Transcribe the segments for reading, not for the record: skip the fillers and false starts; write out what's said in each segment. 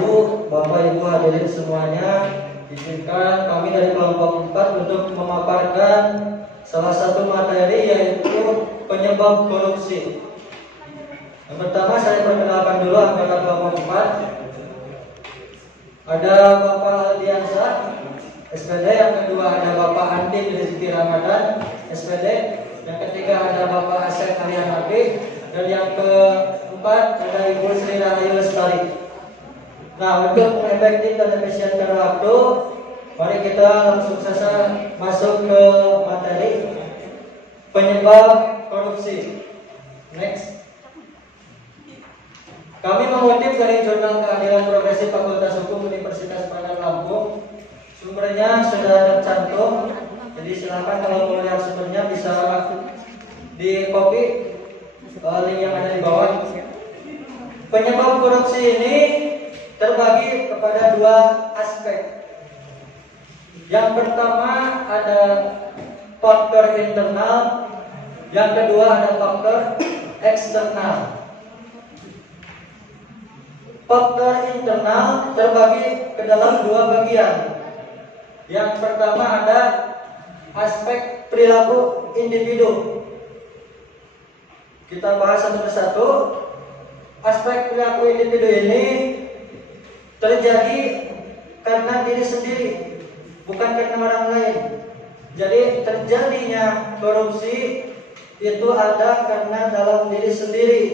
lalu, Bapak Ibu hadirin semuanya, izinkan kami dari kelompok 4 untuk memaparkan salah satu materi, yaitu penyebab korupsi. Yang pertama saya perkenalkan dulu anggota kelompok 4. Ada Bapak Aldiansyah, SPD. Yang kedua ada Bapak Andi Rizky Ramadan, SPD. Yang ketiga ada Bapak Asep Arianabi. Dan yang keempat ada Ibu Sri Rahayu Lestari. Nah, untuk mengefektif dan efisienkan waktu, mari kita langsung saja masuk ke materi penyebab korupsi. Next. Kami mengutip dari Jurnal Keadilan Progresif Fakultas Hukum Universitas Padang Lampung. Sumbernya sudah tercantum, jadi silakan kalau mau lihat sumbernya bisa di copy link yang ada di bawah. Penyebab korupsi ini terbagi kepada dua aspek. Yang pertama ada faktor internal, yang kedua ada faktor eksternal. Faktor internal terbagi ke dalam dua bagian. Yang pertama ada aspek perilaku individu. Kita bahas satu persatu. Aspek perilaku individu ini terjadi karena diri sendiri, bukan karena orang lain. Jadi terjadinya korupsi itu ada karena dalam diri sendiri.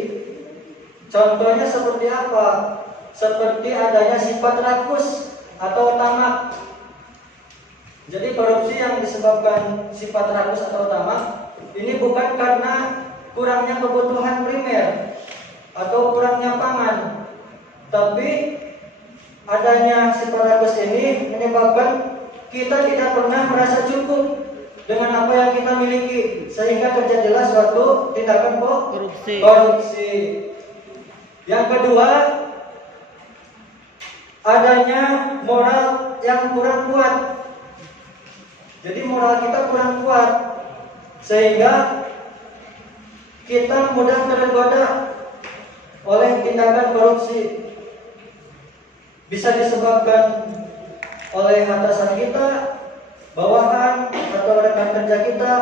Contohnya seperti apa? Seperti adanya sifat rakus atau tamak. Jadi korupsi yang disebabkan sifat rakus atau tamak ini bukan karena kurangnya kebutuhan primer atau kurangnya pangan, tapi adanya sifat rakus ini menyebabkan kita tidak pernah merasa cukup dengan apa yang kita miliki, sehingga terjadilah suatu tindakan korupsi. Yang kedua, adanya moral yang kurang kuat. Jadi moral kita kurang kuat, sehingga kita mudah tergoda oleh tindakan korupsi. Bisa disebabkan oleh atasan kita, bawahan, atau rekan kerja kita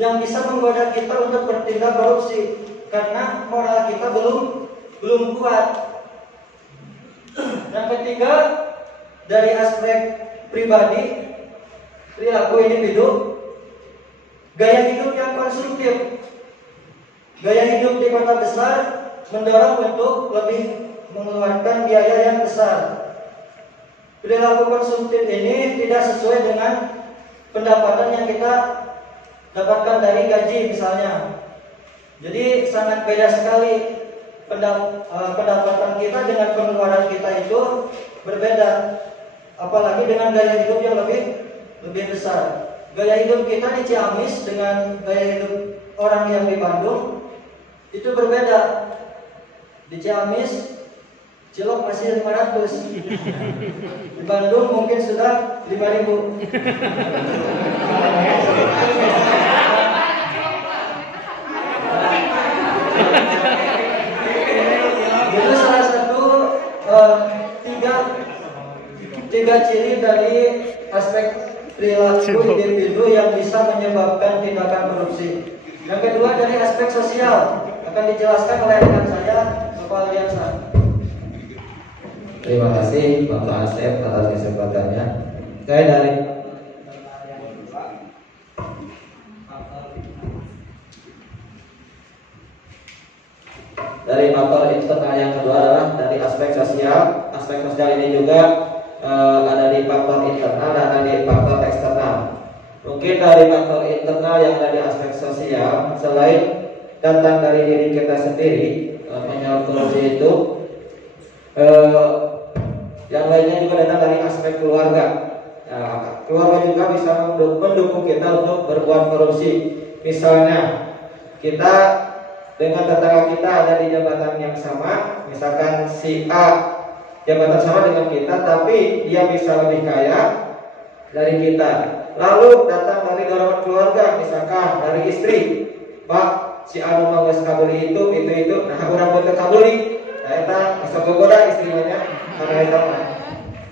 yang bisa menggoda kita untuk bertindak korupsi karena moral kita belum kuat. Yang ketiga, dari aspek pribadi, perilaku individu, gaya hidup yang konsumtif. Gaya hidup di kota besar mendorong untuk lebih mengeluarkan biaya yang besar. Perilaku konsumtif ini tidak sesuai dengan pendapatan yang kita dapatkan dari gaji misalnya. Jadi sangat beda sekali pendapatan kita dengan pengeluaran kita itu berbeda. Apalagi dengan gaya hidup yang lebih besar. Gaya hidup kita di Ciamis dengan gaya hidup orang yang di Bandung itu berbeda. Di Ciamis cilok masih 500. Di Bandung mungkin sudah 5.000. Itu salah satu tiga ciri dari aspek perilaku individu yang bisa menyebabkan tindakan korupsi. Yang kedua dari aspek sosial, akan dijelaskan oleh rekan saya, Bapak Aldiansyah. Terima kasih Bapak Asep atas kesempatannya. Saya dari faktor internal yang kedua adalah dari aspek sosial. Aspek sosial ini juga ada di faktor internal dan ada di faktor eksternal. Mungkin dari faktor internal yang ada di aspek sosial, selain datang dari diri kita sendiri, penyebab korupsi itu, yang lainnya juga datang dari aspek keluarga. Keluarga juga bisa mendukung kita untuk berbuat korupsi. Misalnya kita dengan tetangga kita ada di jabatan yang sama, misalkan si A jabatan sama dengan kita, tapi dia bisa lebih kaya dari kita. Lalu datang dari dorongan keluarga, misalkan dari istri, Pak, si anu mau kabuli itu, nah orang buat kabuli, nah itu bisa gogoda istilahnya. karena itu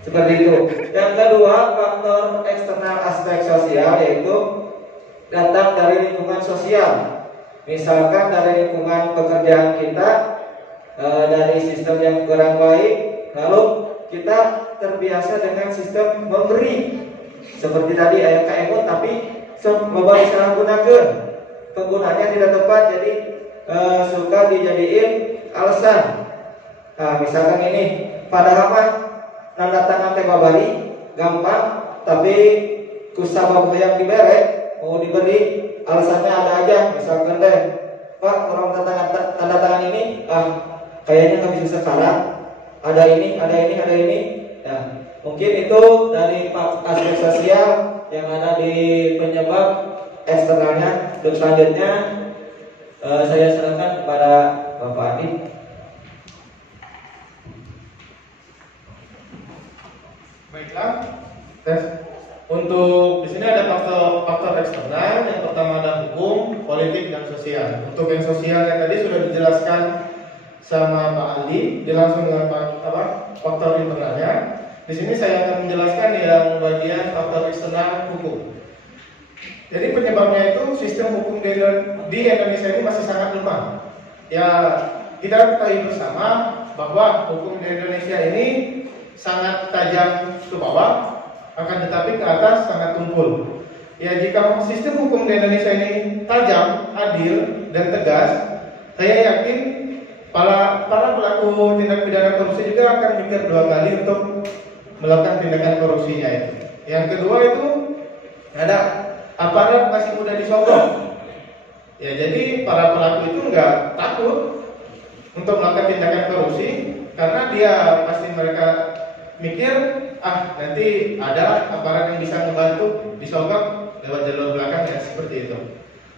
seperti itu. Yang kedua, faktor eksternal aspek sosial yaitu datang dari lingkungan sosial. Misalkan dari lingkungan pekerjaan kita, dari sistem yang kurang baik, lalu kita terbiasa dengan sistem memberi. Seperti tadi ayat KMU, tapi memberi salah gunakan, penggunaannya tidak tepat, jadi suka dijadiin alasan. Nah, misalkan ini padahal mah nanda tangan teh babari gampang, tapi kusabab yang dibere mau diberi alasannya ada aja. Misalkan deh, Pak, orang tanda tangan ini kayaknya nggak bisa sekarang, ada ini. Nah, mungkin itu dari aspek sosial yang ada di penyebab eksternalnya. Untuk selanjutnya saya serahkan kepada Bapak Adi. Baiklah, untuk di sini ada faktor eksternal. Yang pertama ada hukum, politik, dan sosial. Untuk yang sosialnya tadi sudah dijelaskan sama Pak Andi, langsung dengan faktor internalnya. Di sini saya akan menjelaskan yang bagian faktor eksternal hukum. Jadi penyebabnya itu sistem hukum di Indonesia ini masih sangat lemah. Ya, kita ketahui bersama bahwa hukum di Indonesia ini sangat tajam ke bawah, akan tetapi ke atas sangat tumpul. Ya, jika sistem hukum di Indonesia ini tajam, adil, dan tegas, saya yakin para pelaku tindak pidana korupsi juga akan mikir dua kali untuk melakukan tindakan korupsinya itu. Yang kedua itu ada aparat masih mudah disogok. Ya, jadi para pelaku itu nggak takut untuk melakukan tindakan korupsi karena dia pasti mereka mikir nanti ada aparat yang bisa membantu disogok lewat jalur belakang ya, seperti itu.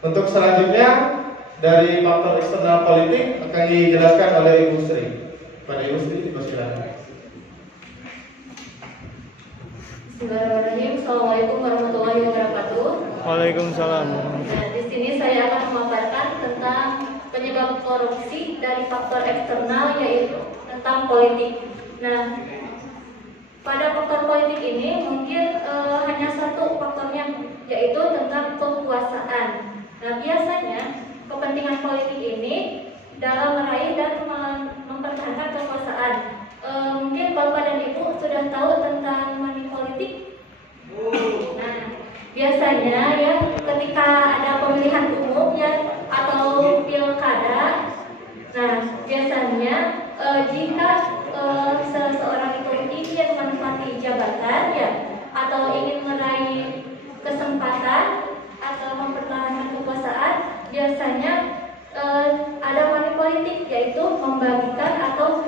Untuk selanjutnya dari faktor eksternal politik akan dijelaskan oleh Ibu Sri. Pada Ibu Sri, silakan. Bismillahirrahmanirrahim. Assalamualaikum warahmatullahi wabarakatuh. Waalaikumsalam. Nah, di sini saya akan memaparkan tentang penyebab korupsi dari faktor eksternal, yaitu tentang politik. Nah, pada faktor politik ini mungkin hanya satu faktornya, yaitu tentang kekuasaan. Nah, biasanya kepentingan politik ini dalam meraih dan mempertahankan kekuasaan. Mungkin Bapak dan Ibu sudah tahu tentang money politik. Nah, biasanya ya ketika ada pemilihan umum ya atau pilkada, nah biasanya jika seseorang itu ingin menempati jabatan ya atau ingin meraih kesempatan atau mempertahankan kekuasaan, biasanya ada money politik, yaitu membagikan atau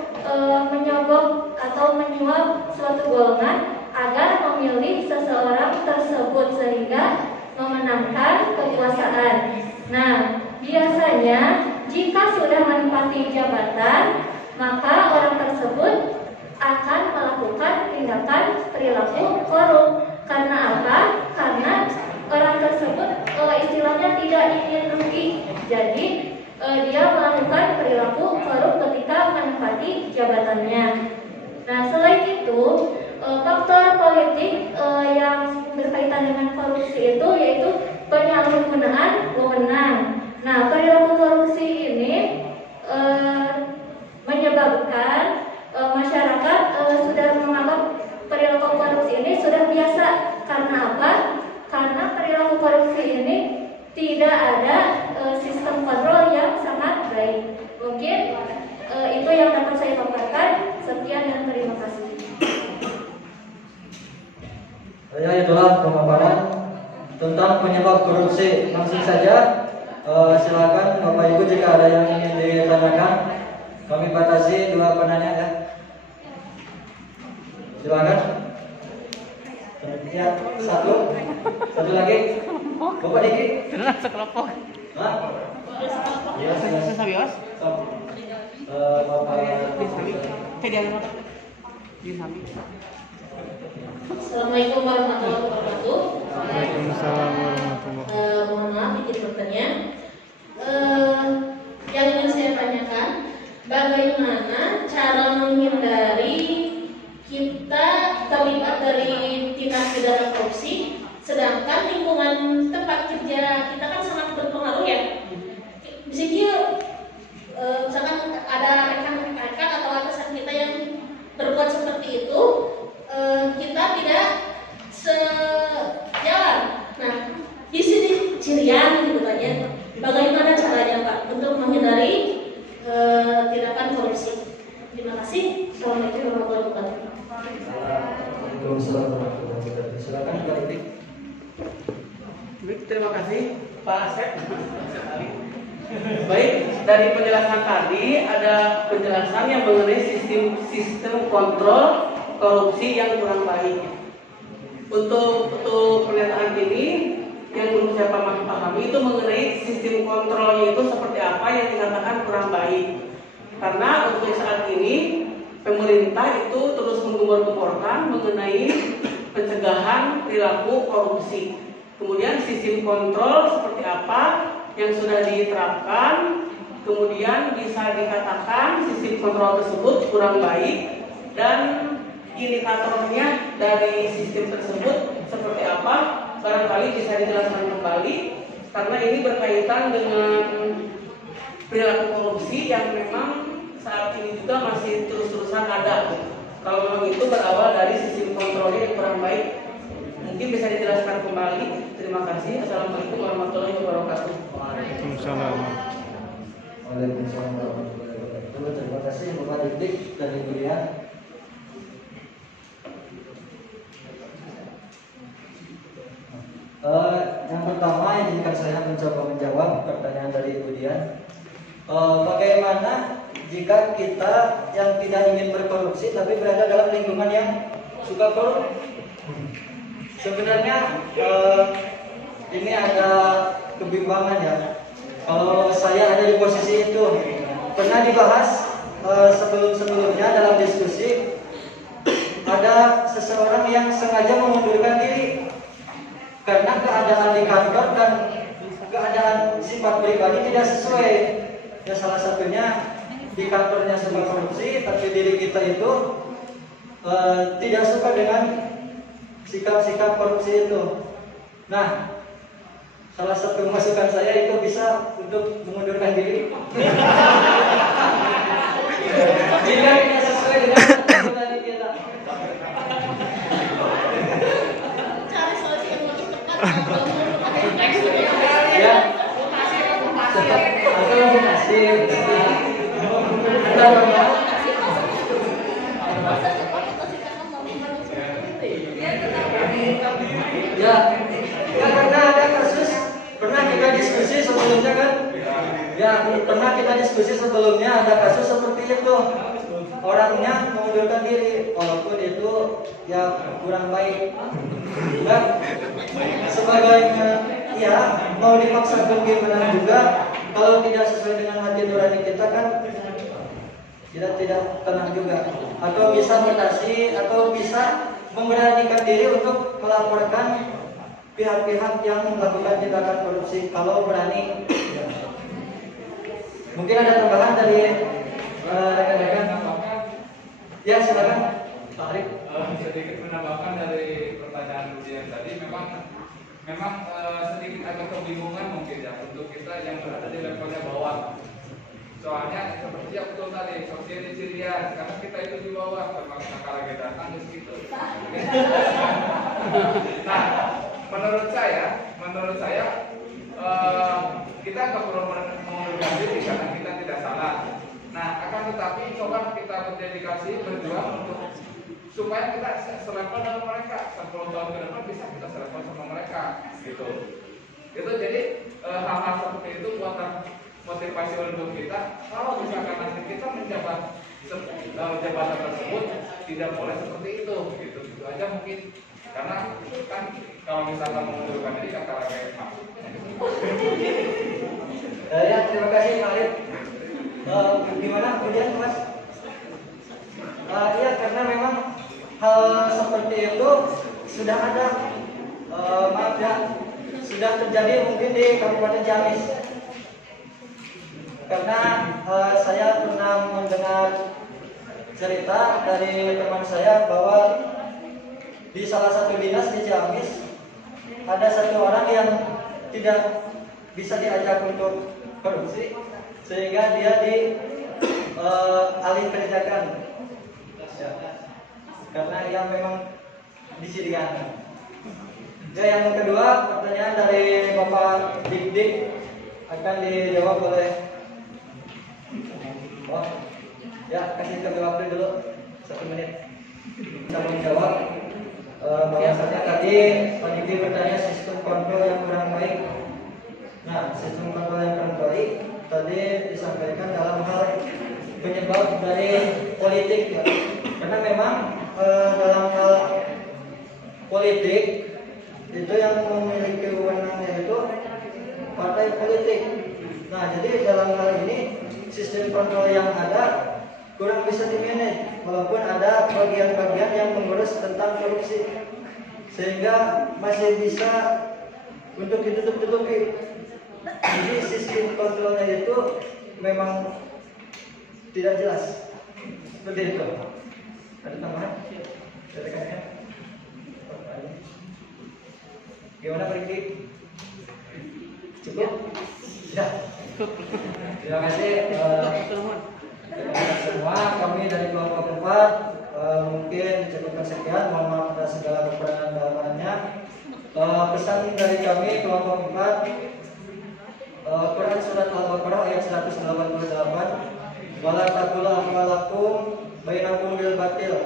menyogok atau menyuap suatu golongan agar memilih seseorang tersebut sehingga memenangkan kekuasaan. Nah, biasanya jika sudah menempati jabatan, maka orang tersebut akan melakukan tindakan perilaku korup. Karena apa? Karena orang tersebut istilahnya tidak ingin rugi. Jadi dia melakukan perilaku korup ketika menempati jabatannya. Nah, selain itu faktor politik yang berkaitan dengan korupsi itu yaitu penyalahgunaan wewenang. Nah, perilaku korupsi ini menyebabkan masyarakat sudah menganggap perilaku korupsi ini sudah biasa. Karena apa? Karena perilaku korupsi ini tidak ada sistem kontrol yang sangat baik. Mungkin itu yang dapat saya paparkan. Sekian dan terima kasih. Ya, itulah pemaparan tentang penyebab korupsi. Langsung saja silakan Bapak Ibu jika ada yang ingin ditanyakan. Kami batasi 2 penanya ya. Silakan. Ya, satu lagi. Bapak Diki. Sudah sekelompok. Hah? Ya, Sabios. Bapak Assalamualaikum warahmatullahi wabarakatuh. Waalaikumsalam warahmatullahi wabarakatuh. Mohon maaf izin bertanya. Yang ingin saya tanyakan, bagaimana cara menghindari kinerja kita kan sangat berpengaruh ya. Misalnya misalkan ada rekan-rekan atau atasan kita yang berbuat seperti itu, kita tidak sejalan. Nah, di sini cirian gitu kan ya. Bagaimana caranya Pak untuk menghindari tindakan korupsi? Terima kasih. Assalamualaikum warahmatullahi wabarakatuh. Waalaikumsalam warahmatullahi wabarakatuh. Silakan Pak Dik. Terima kasih Pak Asep. Baik, dari penjelasan tadi ada penjelasan yang mengenai sistem kontrol korupsi yang kurang baik. Untuk pernyataan ini yang belum saya pahami itu mengenai sistem kontrolnya itu seperti apa yang dikatakan kurang baik. Karena untuk saat ini pemerintah itu terus menggembor-gemborkan mengenai pencegahan perilaku korupsi. Kemudian sistem kontrol seperti apa yang sudah diterapkan, kemudian bisa dikatakan sistem kontrol tersebut kurang baik dan indikatornya dari sistem tersebut seperti apa, barangkali bisa dijelaskan kembali karena ini berkaitan dengan perilaku korupsi yang memang saat ini juga masih terus-terusan ada. Kalau memang itu berawal dari sistem kontrolnya yang kurang baik, mungkin bisa dijelaskan kembali. Terima kasih. Assalamualaikum warahmatullahi wabarakatuh. Waalaikumsalam. Waalaikumsalam warahmatullahi wabarakatuh. Terima kasih Bapak Dik dan Ibu Dian. Yang pertama izinkan saya mencoba menjawab pertanyaan dari Ibu Dian. Bagaimana jika kita yang tidak ingin berkorupsi tapi berada dalam lingkungan yang suka korup? Sebenarnya ini ada kebimbangan ya. Kalau saya ada di posisi itu, pernah dibahas sebelum-sebelumnya dalam diskusi, ada seseorang yang sengaja mengundurkan diri karena keadaan di kantor dan keadaan sifat pribadi tidak sesuai. Ya salah satunya di kantornya suka korupsi, tapi diri kita itu tidak suka dengan sikap-sikap korupsi itu. Nah, salah satu masukan saya itu bisa untuk mengundurkan diri. Jika tidak sesuai dengan kebutuhan kita. Cari solusi yang lebih tepat. Ya. Atau nasib. Ya, karena ada kasus pernah kita diskusi sebelumnya kan? Ya, pernah kita diskusi sebelumnya ada kasus seperti itu. Orangnya mengundurkan diri, walaupun itu ya kurang baik. Dan sebagainya, ya mau dipaksakan gimana juga, kalau tidak sesuai dengan hati nurani kita kan tidak tenang juga. Atau bisa mutasi, atau bisa memberanikan diri untuk melaporkan pihak-pihak yang melakukan tindakan korupsi kalau berani. Mungkin ada tambahan dari rekan-rekan. Ya silakan Pak Arif. Sedikit menambahkan dari pertanyaan Budian tadi, memang sedikit agak kebingungan mungkin ya untuk kita yang berada di levelnya bawah. Soalnya seperti yang betul tadi, sosial cirian, karena kita itu di bawah, termasuk kalau kita datang di situ. Nah, menurut saya kita nggak perlu mengundurkan diri karena kita tidak salah. Nah, akan tetapi coba kita berdedikasi berjuang untuk supaya kita selevel dengan mereka. 10 tahun ke depan bisa kita selevel sama mereka, gitu. Itu jadi hal-hal seperti itu buatan motivasi untuk kita. Kalau misalkan nanti kita menjabat jabatan tersebut tidak boleh seperti itu, gitu aja mungkin. Karena kan kalau misalkan mengundurkan diri kata kayak masuk. Ya, terima kasih Pak Arif. Gimana kemudian Mas? Iya, karena memang hal seperti itu sudah ada, maaf ya, sudah terjadi mungkin di Kabupaten Ciamis. Karena saya pernah mendengar cerita dari teman saya bahwa di salah satu dinas di Ciamis ada satu orang yang tidak bisa diajak untuk korupsi, sehingga dia di alih kerjakan ya, karena ia memang disediakan. Ya, yang kedua pertanyaan dari Bapak Dik akan dijawab oleh ya, kasih ke Bapak dulu 1 menit. Kita menjawab bahwasanya tadi Pak Dik bertanya sistem kontrol yang kurang baik. Nah, sistem kontrol yang kurang baik tadi disampaikan dalam hal penyebab dari politik ya. Karena memang dalam hal politik itu yang memiliki wewenangnya itu partai politik. Nah, jadi dalam hal ini sistem kontrol yang ada kurang bisa dimanage, walaupun ada bagian-bagian yang mengurus tentang korupsi, sehingga masih bisa untuk ditutup-tutupi. Jadi sistem kontrolnya itu memang tidak jelas. Seperti itu. Ada tambahan? Rekan-rekan? Gimana Pak Dik? Cukup? Ya. Terima kasih semua. Kami dari kelompok 4 mungkin cukupkan sekian. Mohon maaf atas segala kekurangan dalamnya. Pesan dari kami kelompok 4, Quran surat Al-Baqarah ayat 188. Wala taqulu amwalakum bainakum bil batil.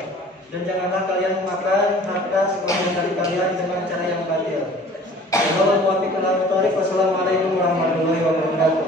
Dan janganlah kalian memakan harta sebagian dari kalian dengan cara yang batil. Wassalamualaikum warahmatullahi wabarakatuh.